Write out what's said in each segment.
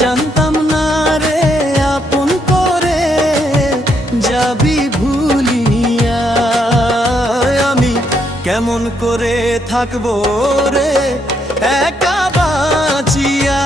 জানতাম না রে আপন করে যাবি ভুলিয়া। আমি কেমন করে থাকবো রে একা বাঁচিয়া।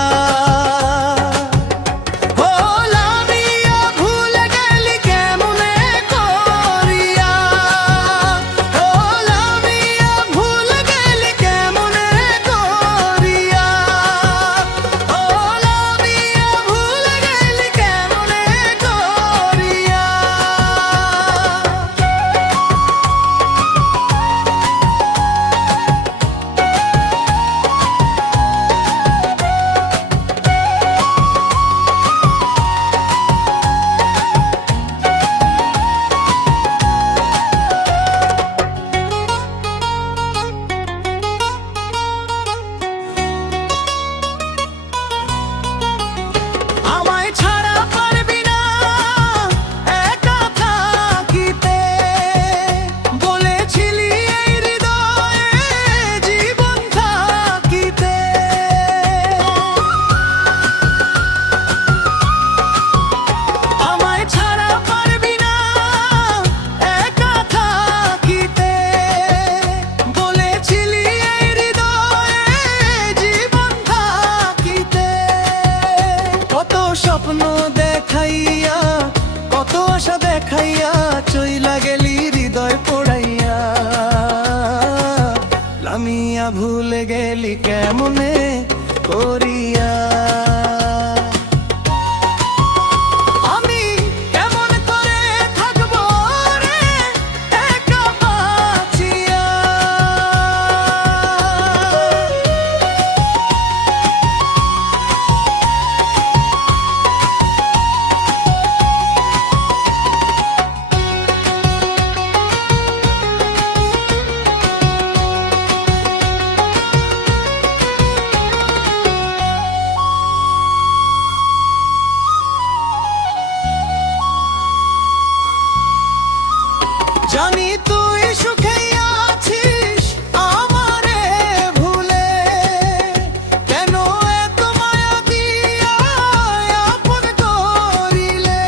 স্বপ্ন দেখাইয়া কত আশা দেখাইয়া চইলা গেলি হৃদয় পোড়াইয়া। লামিয়া ভুলে গেলি কেমনে করিয়া। জানি তুই সুখে আছিস আমারে ভুলে, কেন এত মায়া দিয়া আপন করিলে।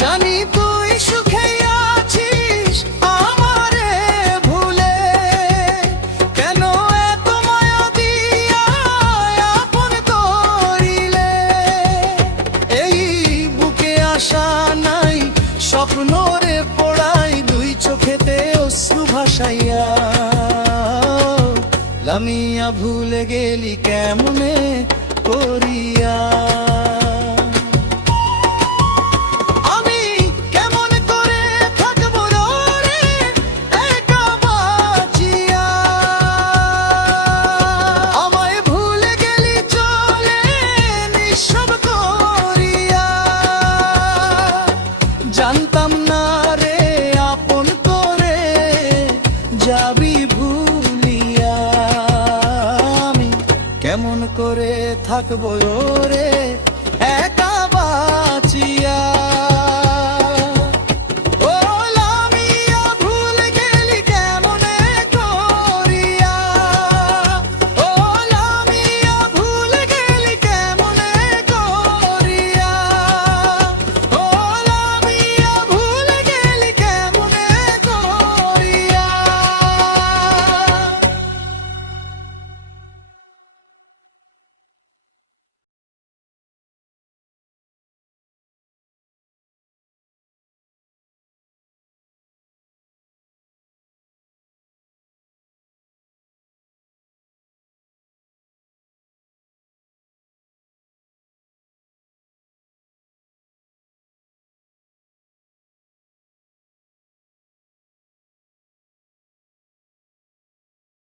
জানি তুই সুখে আছিস আমারে ভুলে, কেন এত মায়া দিয়া আপন করিলে। আশা নাই স্বপ্ন রে পড়াই দুই চোখেতে অশ্রু ভাসাইয়া। লামিয়া ভুলে গেলি কেমনে করিয়া। জানতাম না রে আপন করে যাবি ভুলিয়া। আমি কেমন করে থাকবো রে